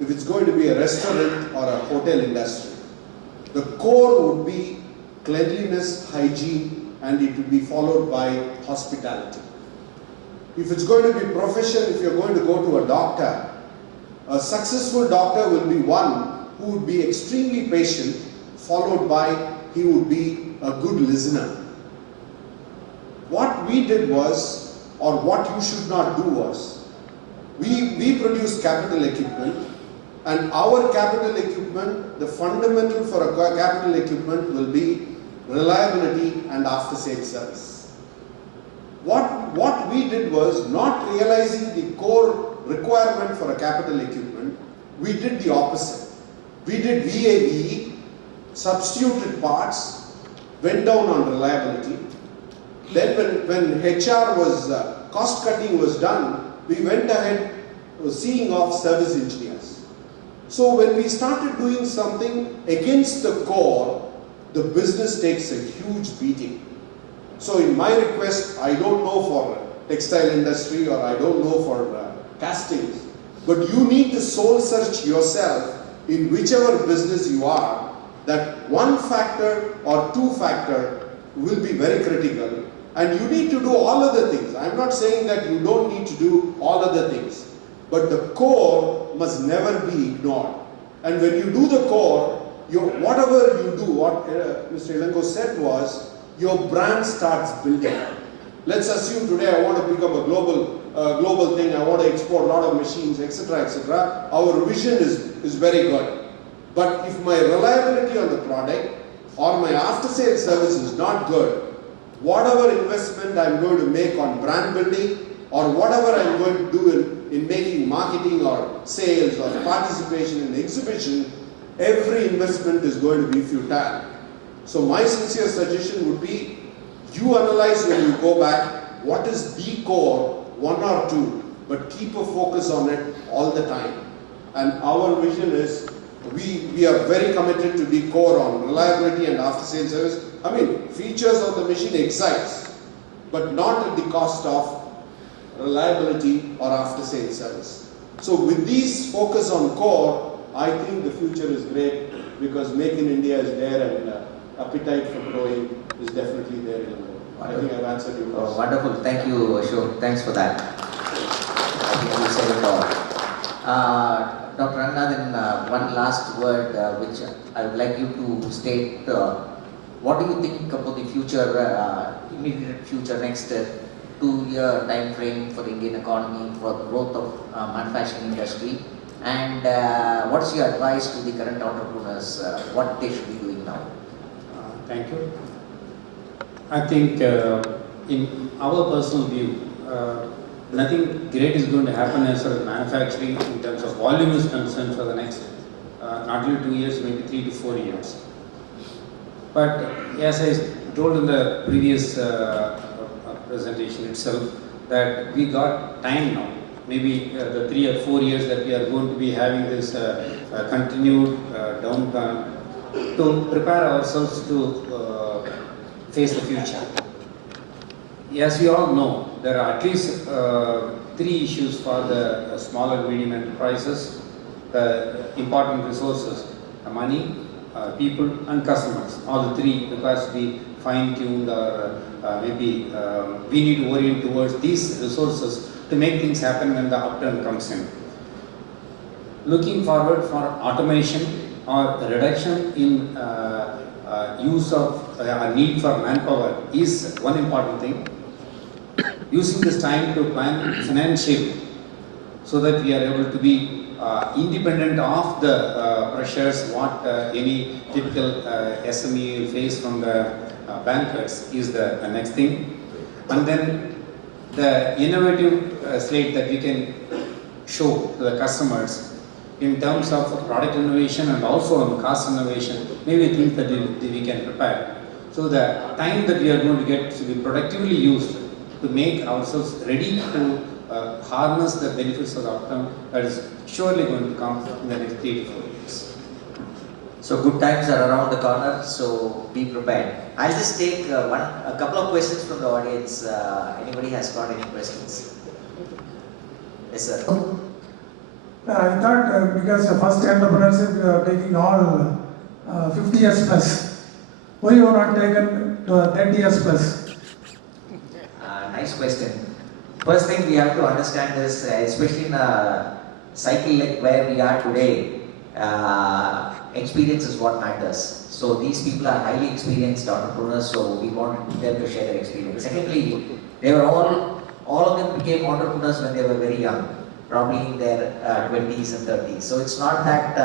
if it's going to be a restaurant or a hotel industry, the core would be cleanliness, hygiene, and it would be followed by hospitality. If it's going to be profession, if you're going to go to a doctor, a successful doctor will be one who would be extremely patient, followed by he would be a good listener. What we did was, or what you should not do was, we produce capital equipment, and our capital equipment, the fundamental for a capital equipment will be reliability and after-sales service. What we did was, not realizing the core requirement for a capital equipment, we did the opposite. We did VAVE, substituted parts, went down on reliability. Then when HR was, cost cutting was done, we went ahead seeing off service engineers. So when we started doing something against the core, the business takes a huge beating. So in my request, I don't know for textile industry or I don't know for castings, but you need to soul search yourself in whichever business you are, that one factor or two factor will be very critical, and you need to do all other things. I'm not saying that you don't need to do all other things, but the core must never be ignored. And when you do the core, whatever you do, what Mr. Elango said was, your brand starts building. Let's assume today I want to become a global thing, I want to export a lot of machines, etc., etc. Our vision is very good. But if my reliability on the product or my after-sales service is not good, whatever investment I'm going to make on brand building or whatever I'm going to do in making marketing or sales or participation in exhibition, every investment is going to be futile. So my sincere suggestion would be, you analyze when you go back, what is the core, one or two, but keep a focus on it all the time. And our vision is, we are very committed to the core on reliability and after-sales service. I mean, features of the machine excites, but not at the cost of reliability or after-sales service. So with these focus on core, I think the future is great, because Make in India is there and appetite for growing is definitely there. I think I've answered your question. Wonderful. Thank you, Ashok. Thanks for that. I think you said it all. Dr. Ranganathan, one last word which I would like you to state. What do you think about the future, immediate future, next 2-year time frame for the Indian economy, for the growth of manufacturing industry? And what's your advice to the current entrepreneurs, what they should be doing now? Thank you. I think in our personal view, nothing great is going to happen as far as manufacturing in terms of volume is concerned for the next not only 2 years, maybe 3 to 4 years. But as I told in the previous presentation itself, that we got time now. Maybe the 3 or 4 years that we are going to be having this continued downturn, to prepare ourselves to face the future. As we all know, there are at least 3 issues for the small and medium enterprises. The important resources, money, people and customers. All the 3 requires to be fine-tuned, or maybe we need to orient towards these resources to make things happen when the upturn comes in. Looking forward for automation or reduction in use of need for manpower is one important thing. Using this time to plan financially, so that we are able to be independent of the pressures what any typical SME will face from the bankers is the next thing. And then the innovative slate that we can show to the customers in terms of product innovation and also on cost innovation, maybe things that we can prepare. So the time that we are going to get to be productively used to make ourselves ready to harness the benefits of the outcome that is surely going to come in the next 3 to 4 years. So good times are around the corner, so be prepared. I'll just take a couple of questions from the audience. Anybody has got any questions? Yes, sir. I thought because the first entrepreneurship taking all 50 years plus, why you have not taken to 30 years plus? Nice question. First thing we have to understand is, especially in a cycle like where we are today, experience is what matters. So these people are highly experienced entrepreneurs, so we want them to share their experience. Secondly, they were all of them became entrepreneurs when they were very young, probably in their 20s and 30s. So it's not that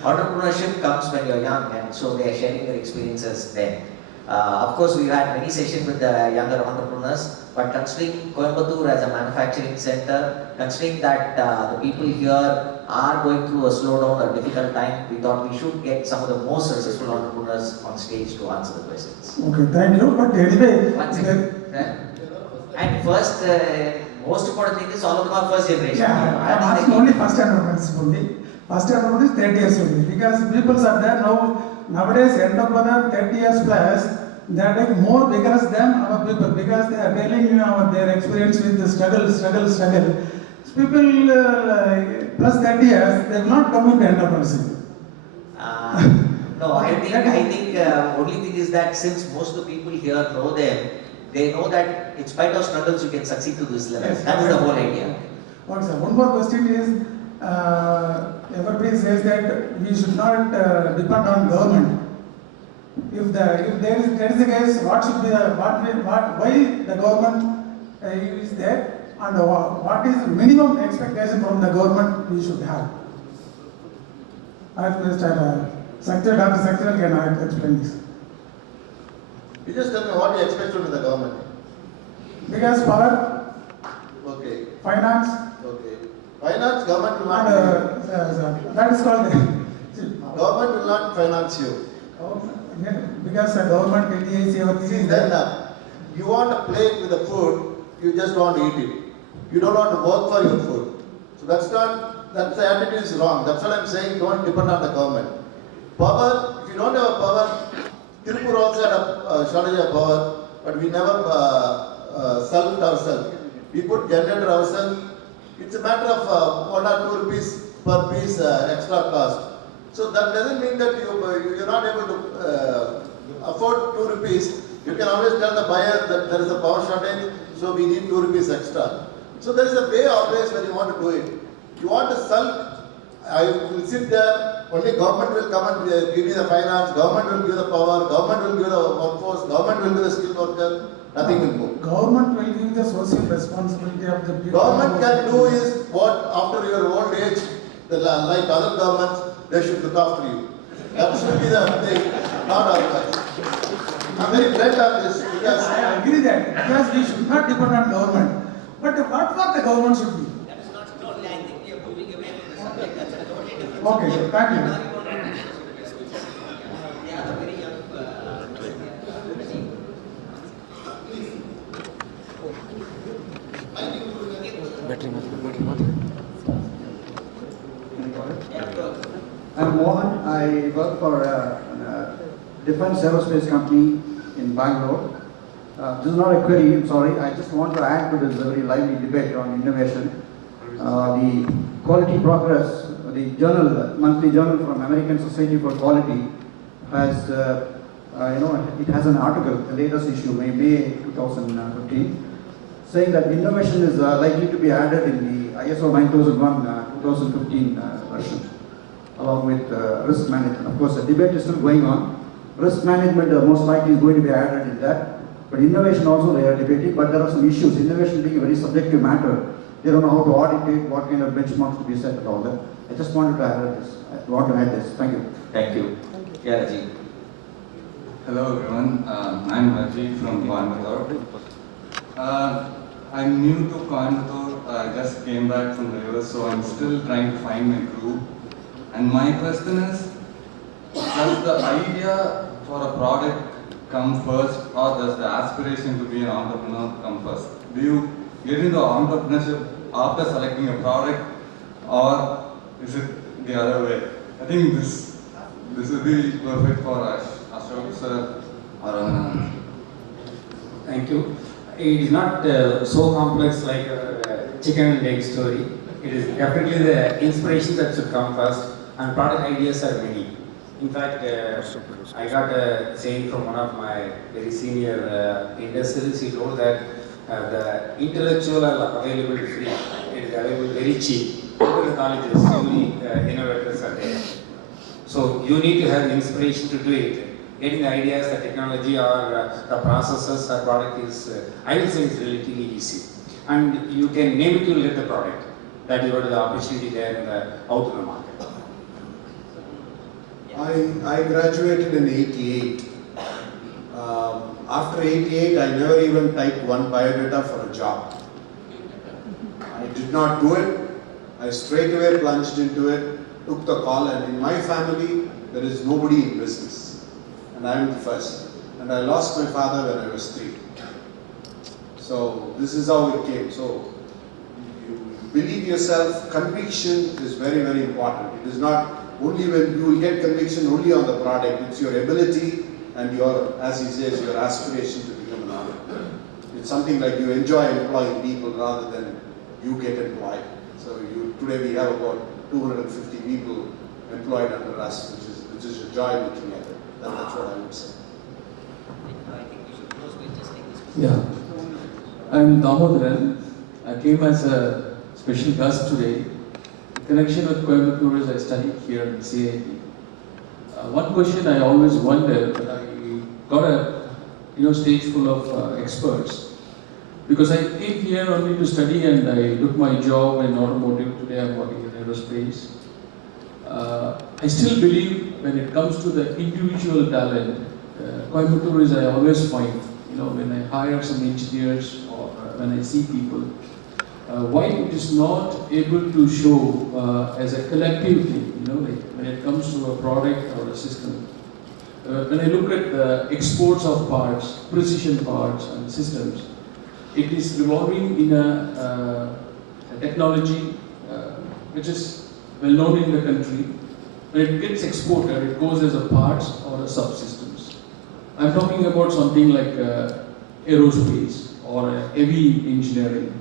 entrepreneurship comes when you're young, and so they are sharing their experiences then. Of course, we've had many sessions with the younger entrepreneurs, but considering Coimbatore as a manufacturing center, considering that the people here are going through a slowdown or difficult time, we thought we should get some of the most successful entrepreneurs on stage to answer the questions. Okay, thank you. But anyway, One second. And first, most important thing is all of them are first generation. yeah, I am asking only first entrepreneurs only. First entrepreneurs is 30 years only. Because people are there now, nowadays entrepreneur 30 years plus, they are like more vigorous than our people because they are telling you about their experience with the struggle. People plus 30 years, they will not come into entrepreneurship. No, I think only thing is that since most of the people here know them, they know that in spite of struggles you can succeed to this level. Yes, That's the whole idea. Okay, sir. One more question is, everybody says that we should not depend on government. If there is the case, what should be why the government is there, and what is the minimum expectation from the government we should have? Mr. Secretary, Dr. Secretary can explain this. You just tell me what you expect from the government. Because power, Okay, finance, okay. Finance, government will and not, that is called government will not finance you. because the government, LTIC, everything See, is then there. you want a plate with the food, you just want to eat it. You don't want to work for your food. So that's the attitude is wrong. That's what I'm saying, don't depend on the government. Power, if you don't have a power, Tirupur also had a shortage of power, but we never solved ourselves. We put generator ourselves. It's a matter of 1 or 2 rupees per piece extra cost. So that doesn't mean that you're not able to afford 2 rupees. You can always tell the buyer that there is a power shortage, so we need 2 rupees extra. So there is a way always when you want to do it. You want to sell, I will sit there, only government will come and give me the finance, government will give the power, government will give the workforce, government will give the skilled worker, nothing will move. Government will give the social responsibility of the people. Government can do is what after your old age, like other governments, they should look after you. That should be the thing, not otherwise. I'm very blunt on this because I agree that because we should not depend on government. But what the government should be? That is not totally, I think we are moving away from the subject. That's a totally different Okay, subject. thank you. Yeah, the very young. I'm Mohan. I work for a defense aerospace company in Bangalore. This is not a query, I'm sorry. I just want to add to this very lively debate on innovation. The Quality Progress, the journal, monthly journal from American Society for Quality, has, it has an article, the latest issue, May 2015, saying that innovation is likely to be added in the ISO 9001 2015 version, along with risk management. Of course, the debate is still going on. Risk management most likely is going to be added in that. But innovation also they are debating, but there are some issues. Innovation being a very subjective matter. They don't know how to audit it, what kind of benchmarks to be set and all that. I just wanted to add this. I want to add this. Thank you. Thank you. Yeah, Rajiv. Hello everyone, I'm Rajiv from Coimbatore. I'm new to Coimbatore, I just came back from the US, so I'm still trying to find my groove. And my question is, does the idea for a product come first, or does the aspiration to be an entrepreneur come first? Do you get into entrepreneurship after selecting a product, or is it the other way? I think this would be perfect for Ashok sir or Anand. Thank you. It is not so complex like a chicken and egg story. It is definitely the inspiration that should come first, and product ideas are many. In fact, I got a saying from one of my very senior industrialists. He told that the intellectual are available free, it is available very cheap. Total knowledge is only innovators are there. So you need to have inspiration to do it. Getting the ideas, the technology, or the processes or product is, I will say, is relatively easy. And you can name it, you will get the product. That is what is the opportunity there in the out in the market. I graduated in 88. After 88, I never even typed one biodata for a job. I did not do it. I straight away plunged into it, took the call, and in my family, there is nobody in business. And I am the first. And I lost my father when I was 3. So this is how it came. So you believe yourself, conviction is very, very important. It is not only when you will get conviction only on the product, it's your ability and your, as he says, your aspiration to become an entrepreneur. It's something like you enjoy employing people rather than you get employed. So today we have about 250 people employed under us, which is a joy looking at it. That's what I would say. I think we should close with just take this. Yeah, I'm Damodaran. I came as a special guest today. In connection with Coimbatore, as I studied here in CIT. One question I always wondered when I got a stage full of experts, because I came here only to study and I took my job in automotive. Today I'm working in aerospace. I still believe when it comes to the individual talent, Coimbatore is I always find, when I hire some engineers or when I see people, why it is not able to show as a collective thing, like when it comes to a product or a system. When I look at the exports of parts, precision parts and systems, it is revolving in a technology which is well known in the country. When it gets exported, it goes as a parts or a subsystems. I'm talking about something like aerospace or heavy engineering.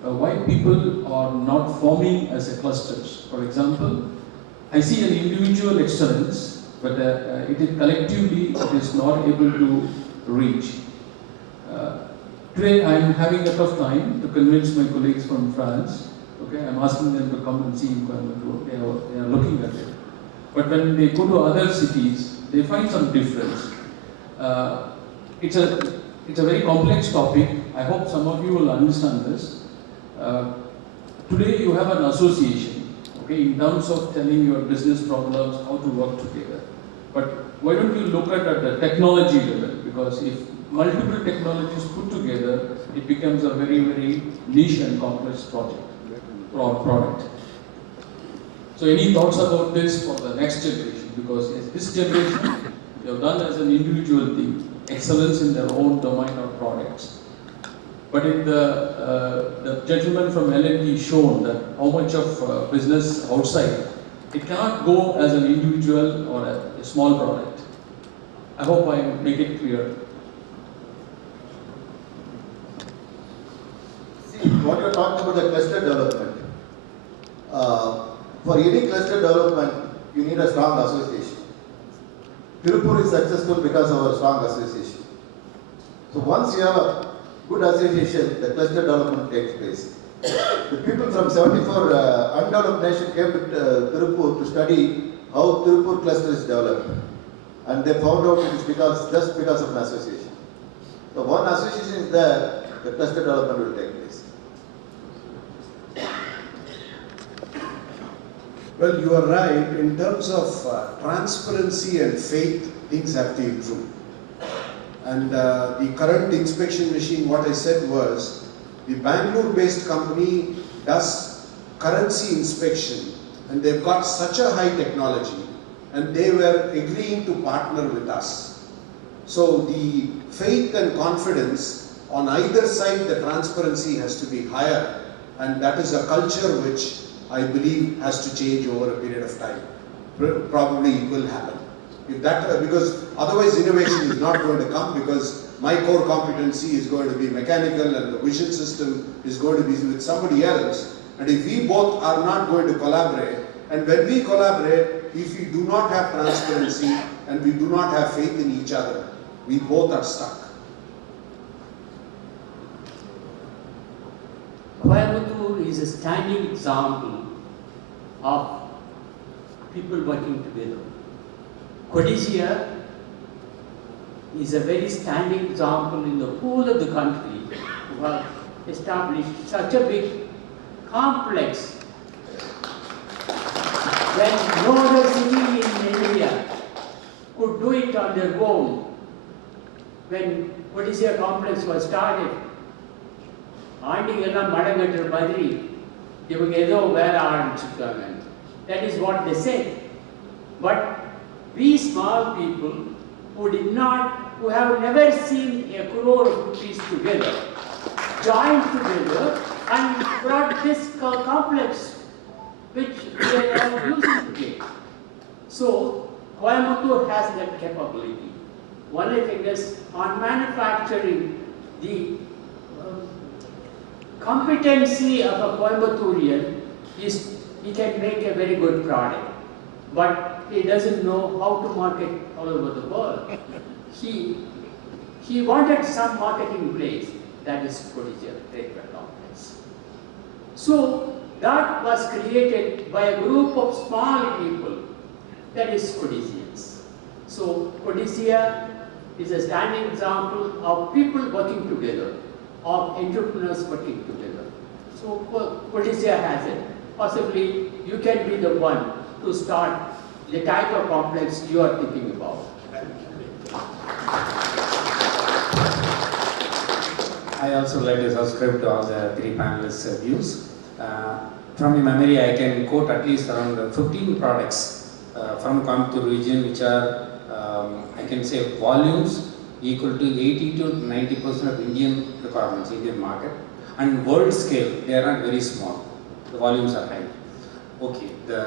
Why people are not forming as a clusters. For example, I see an individual excellence, but it is collectively it is not able to reach. Today I am having a tough time to convince my colleagues from France. Okay, I'm asking them to come and see in Coimbatore. They are looking at it. But when they go to other cities, they find some difference. It's a very complex topic. I hope some of you will understand this. Today you have an association, okay, in terms of telling your business problems, how to work together. But why don't you look at the technology level? Because if multiple technologies put together, it becomes a very, very niche and complex project or product. So any thoughts about this for the next generation? Because this generation, they have done as an individual thing, excellence in their own domain or products. But in the gentleman from L&T shown that how much of business outside, it cannot go as an individual or a small product. I hope I make it clear. See, what you're talking about the cluster development. For any cluster development, you need a strong association. Tirupur is successful because of our strong association. So once you have a good association, the cluster development takes place. The people from 74 undeveloped nation came to Tirupur to study how Tirupur cluster is developed. And they found out it is just because of an association. So one association is there, the cluster development will take place. Well, you are right. In terms of transparency and faith, things have to improve. And the current inspection machine, what I said was, the Bangalore-based company does currency inspection, and they've got such a high technology, and they were agreeing to partner with us. So the faith and confidence on either side, the transparency has to be higher, and that is a culture which I believe has to change over a period of time. Probably it will happen. If that, because otherwise innovation is not going to come, because my core competency is going to be mechanical and the vision system is going to be with somebody else, And if we both are not going to collaborate, and when we collaborate, if we do not have transparency and we do not have faith in each other, we both are stuck. Coimbatore is a standing example of people working together. Codicea is a very standing example in the whole of the country who have established such a big complex when no other city in India could do it on their own. When Codicea complex was started, ஆண்டிங்க எல்லாம் மடம் கட்டுற மாதிரி இவங்க ஏதோ வேற ஆரம்பிச்சிருக்காங்க. That is what they say. But we small people who have never seen a crore of rupees together, joined together and brought this complex which we are all using today. So Coimbatore has that capability. Only thing is on manufacturing, the competency of a Coimbaturian is he can make a very good product, but he doesn't know how to market all over the world. He wanted some marketing place, that is Codicea Tradeware Complex. So that was created by a group of small people, that is Codicians. So Codicea is a standing example of people working together, of entrepreneurs working together. So Codicea has it. Possibly you can be the one to start the type of complex you are thinking about. I also like to subscribe to all the three panelists' views. From my memory, I can quote at least around 15 products from Coimbatore region, which are, I can say, volumes equal to 80 to 90% of Indian requirements, Indian market. And world scale, they are not very small. The volumes are high. Okay, the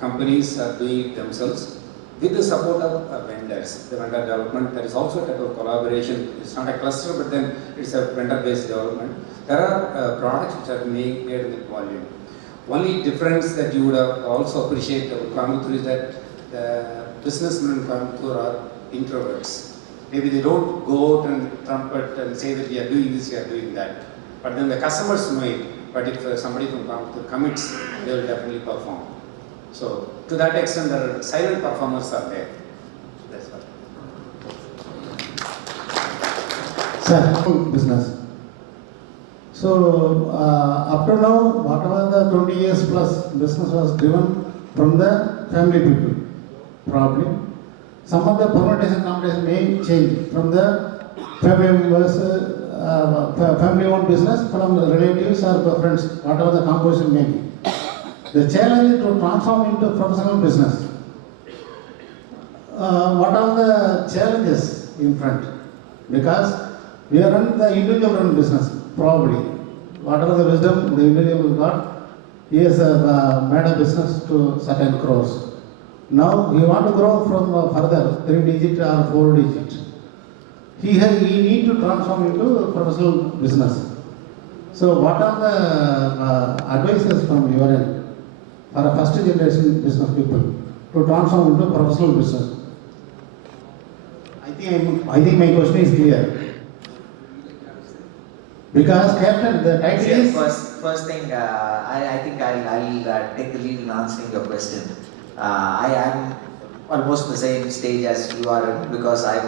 companies are doing it themselves with the support of vendors, the vendor development. There is also a type of collaboration. It's not a cluster, but then it's a vendor-based development. There are products which are made in the volume. Only difference that you would also appreciate about Coimbatore is that the businessmen in Coimbatore are introverts. Maybe they don't go out and trumpet and say that we are doing this, we are doing that. But then the customers know it. But if somebody from Coimbatore commits, they will definitely perform. So to that extent, there are silent performers are there. That's what. Sir, business. So up to now, whatever the 20 years plus business was driven from the family people, probably. Some of the permutation combination may change from the family members, family-owned business, from the relatives or the friends, whatever the composition may be. The challenge is to transform into professional business. What are the challenges in front? Because we are running the individual run business, probably. Whatever the wisdom the individual got, he has made a business to certain crores. Now we want to grow from further 3-digit or 4-digit. He need to transform into professional business. So what are the advices from your end for a first generation business people to transform into professional business? I think my question is clear. Because Captain, the title is... First thing, I think I'll take the lead in answering your question. I am almost the same stage as you are in because I